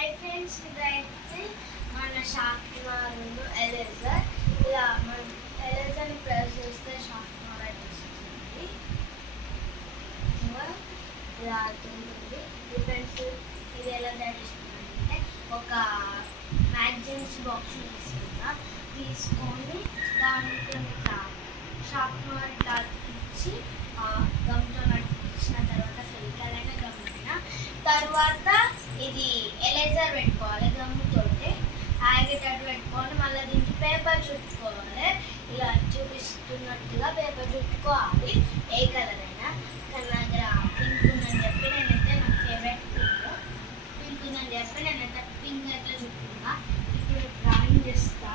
Hi friends, ఇదైతే మన sharpener eraser. ఇలా మనం ఎరేజర్ని ప్రెస్ చేస్తే షార్ప్నర్ అయితే వస్తుంది. ఇలా అవుతుంది. ఈ పెన్సిల్ ఇది ఎలా తయారు చేసుకున్నానంటే ఒక మ్యాగజైన్స్ బాక్స్ తీసుకొని దాంట్లో ఇట్లా షార్ప్నర్ ఇట్లా ఇచ్చి గమ్తో నడిపించిన తర్వాత ఫెవికాల్ అయినా గమ్మిన తర్వాత ఇది ఎరేజర్ పెట్టుకోవాలి. గమ్ముతోటి ఆగేటట్టు పెట్టుకోవాలి. మళ్ళీ దీనికి పేపర్ చుట్టుకోవాలి. ఇలా చూపిస్తున్నట్టుగా పేపర్ చుట్టుకోవాలి. ఏ కలర్ అయినా. కానీ నా దగ్గర పింక్ ఉందని చెప్పి నేనైతే నా ఫేవరెట్ పింక్ ఉందని చెప్పి నేనైతే పింక్ అయితే చుట్టుకున్నా. ఇప్పుడు డ్రాయింగ్ చేస్తా,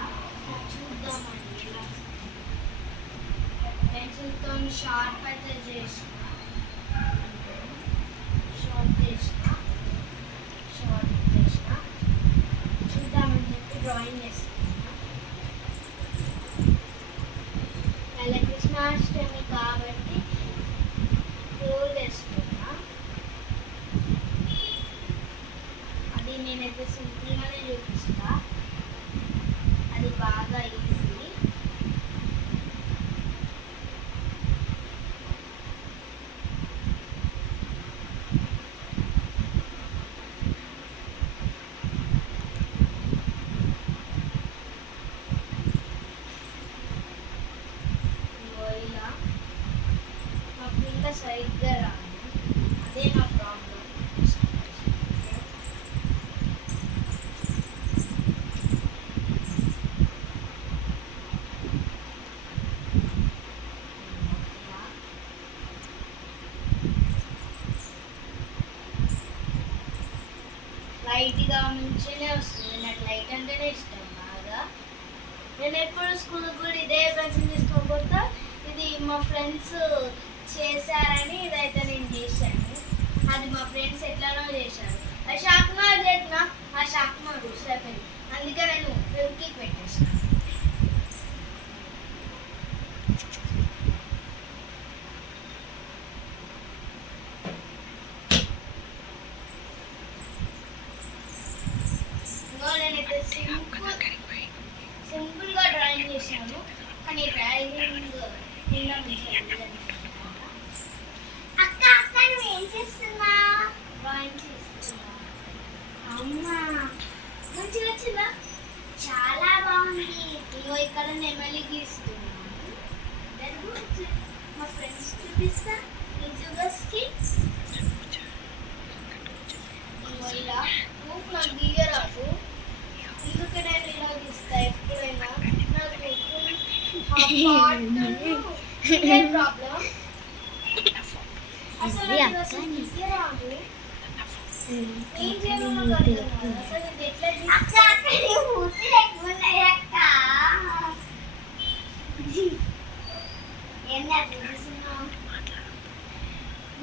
చూద్దామని. ఇలా పెన్సిల్తో షార్ప్ అయితే చేసిన చూద్దామని చెప్పి డ్రాయింగ్ చేస్తున్నా. అలా కృష్ణాష్టమి కాబట్టి పూలు వేస్తున్నా. అది నేనైతే సింపుల్గానే చూపిస్తా. అది బాగా ఈజీ. సరిగ్గా రాదు, అదే నా ప్రాబ్లం. లైట్గా మంచిగానే వస్తుంది. నాకు లైట్ అంటేనే ఇష్టం బాగా. నేను ఎప్పుడు స్కూల్కి కూడా ఇదే పెన్సిల్ తీసుకోకపోతే ఇది మా ఫ్రెండ్స్ చేశారని ఇదైతే నేను చేశాను. అది మా ఫ్రెండ్స్ ఎట్లానో చేశారు. ఆ షార్ప్నర్ చేసిన ఆ షార్ప్నర్ అయిపోయింది. అందుకే నేను ఫెవిక్విక్ పెట్టేసాను. నేనైతే సింపుల్గా డ్రాయింగ్ చేశాను. కానీ డ్రాయింగ్ అమ్మా మంచిగా వచ్చిందా? చాలా బాగుంది. ఇగో ఇక్కడ నెమలి గీస్తున్నాను. మా ఫ్రెండ్స్ చూపిస్తా యూట్యూబర్స్కి. ఇగో ఇలా నాకు గీయరాదు. ఇందుకే నేను ఇలా గీస్తా ఎప్పుడైనా. నాకు ప్రాబ్లం అసలు గీయరాదు. ఏం చేయమన్నా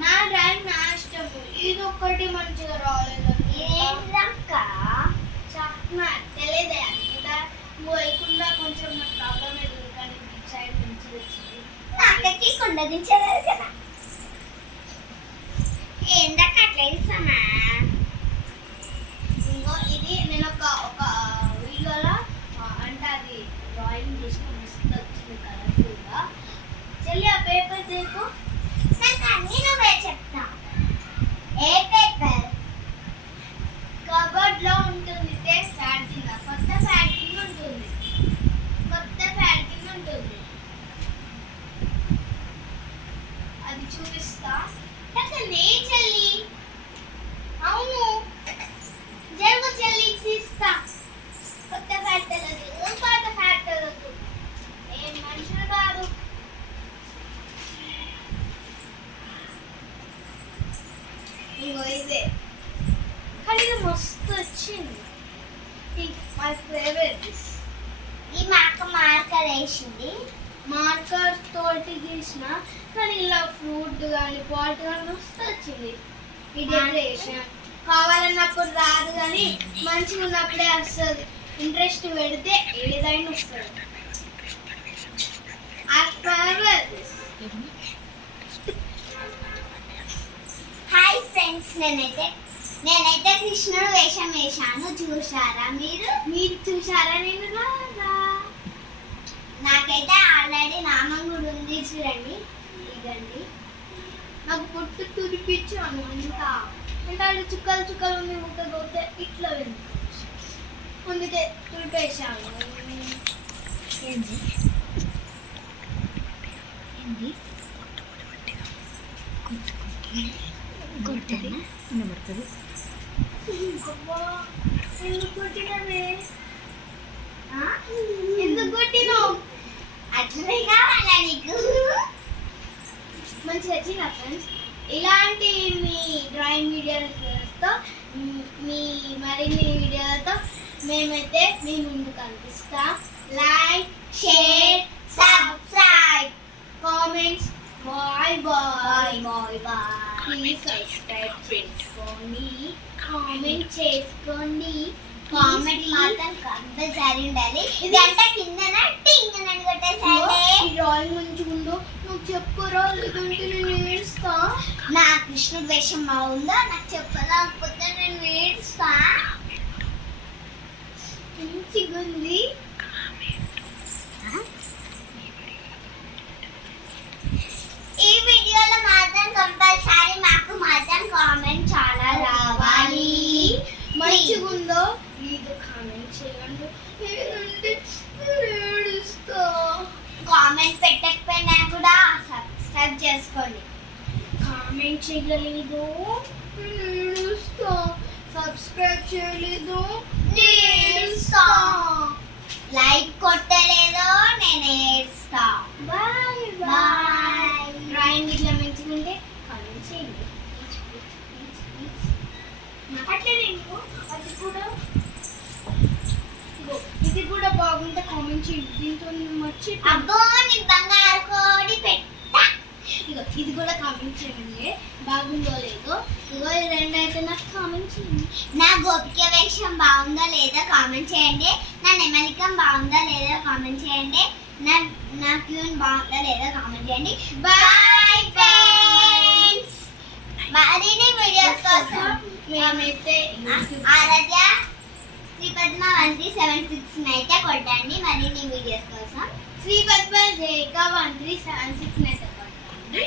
నా డ్రాయింగ్ నా ఇష్టము. ఇది ఒక్కటి మంచిగా రాలేదు. తెలియదే అంతా పోయకుండా కొంచెం నాకు ప్రాబ్లం అవుతుంది. కానీ సైడ్ నుంచి వచ్చింది నాకకి కొండదించలేదు కదా. ఏందాక అట్లా ఇస్తానా? ఇంకో ఇది నేను ఒక వీడియోలో అంటే అది డ్రాయింగ్ చేసిన మస్తు వచ్చింది కలర్ఫుల్గా. చెల్లి ఆ పేపర్ తీసుకో. నాకు అన్నీ నువ్వే చెప్తా. ఏ పేపర్? కబర్డ్లో ఉంటుంది. ఫ్యాడ్ కింద కొత్త ఫ్యాడ్ కింద ఉంటుంది. కొత్త ఫ్యాడ్ కింద ఉంటుంది. అది చూపిస్తా. నే చెల్లి అవును జరుగు చెల్లి తీస్తా. కొత్త ఫ్యాట్ తెలియదు, పాత ఫ్యాట్ తెలియదు. ఏం మనుషులు కాదు. ఇగో ఇదే. కానీ ఇది మస్తు వచ్చింది. My favourite. ఈ మా అక్క మార్కర్ వేసింది. మార్కర్ తోటి గీసిన కానీ ఇలా ఫ్రూట్ కానీ పాట్ కానీ మస్తు వచ్చింది. ఈ డెకరేషన్ కావాలన్నప్పుడు రాదు, కానీ మంచిగా ఉన్నప్పుడే వస్తుంది. ఇంట్రెస్ట్ పెడితే ఏదైనా వస్తుంది. హాయ్ ఫ్రెండ్స్, నేనైతే నేనైతే కృష్ణుడు వేషం వేశాను, చూసారా మీరు చూసారా? నేను రాదా? నాకైతే ఆల్రెడీ నామం కూడా ఉంది, చూడండి. ఇదండి నాకు పొట్టు తుడిపించాను అంతా, అంటే అది చుక్కలు చుక్కలు ఉంది, పోతే ఇట్లా వెళ్ళి అందుకే తుడిపేసాను. ఏంటి ఏంటి కొట్టది పడుతుంది. ఎందుకు కొట్టినవే? ఎందుకు కొట్టినావు? అట్లనే కావాలా నీకు? మంచిగా వచ్చిందా ఫ్రెండ్స్? ఇలాంటి మీ డ్రాయింగ్ వీడియోలతో మీ మరిన్ని వీడియోలతో మేమైతే మీ ముందు కనిపిస్తాం. Like, share, subscribe, comments. Bye bye. Bye bye. Please subscribe చేసుకోండి, కామెంట్ చేసుకోండి. కామెంట్ మాత్రం కంపల్సరీ ఉండాలి. గంట కిందన టింగ్ అని కొట్టేసాలి. ఈ డ్రాయింగ్ మంచిగా ఉందో నువ్వు చెప్పురా, లేదంటే నేను ఏడుస్తా. నా కృష్ణుడు వేషం బాగుందో నాకు చెప్పలేకపోతే నేను ఏడుస్తా. మంచిగా ఉంది. ఈ వీడియోలో మాత్రం కంపల్సరీ మాకు మాత్రం కామెంట్ చాలా రావాలి. మంచిగా ఉందో లేదో కామెంట్ చేయండి, లేదంటే నేను ఏడుస్తా. కామెంట్ పెట్టకపోయినా కూడా సబ్స్క్రైబ్ చేసుకోండి. కామెంట్ చేయలేదు నేను ఏడుస్తా, సబ్స్క్రైబ్ చేయలేదు నేను ఏడుస్తా. లైక్ కొట్టలేదో నేను ఏడుస్తా. Bye bye. డ్రాయింగ్ ఇట్లా మంచిగా ఉంటే కామెంట్ చేయండి. అట్లే నేను అది కూడా ఇది కూడా బాగుంటే కామెంట్ చేయండి. దీంతో మర్చి అబ్బో నీ బంగారు కోడి పెట్ట. ఇగో ఇది కూడా కామెంట్ చేయండి, బాగుందో లేదో. ఇగో ఈ రెండు అయితే నాకు కామెంట్ చేయండి. నా గోపిక వేషం బాగుందో లేదో కామెంట్ చేయండి. నా నెమలికం బాగుందో లేదో కామెంట్ చేయండి. నా క్యూన్ బాగుందో లేదో కామెంట్ చేయండి. Bye friends. మరిన్ని వీడియోస్ కోసం మేమైతే ఆరాధ్య శ్రీపద్మ 1376 అయితే కొట్టండి. మరిన్ని వీడియోస్ కోసం శ్రీపద్మ జేక 1376 అయితే కొట్టండి.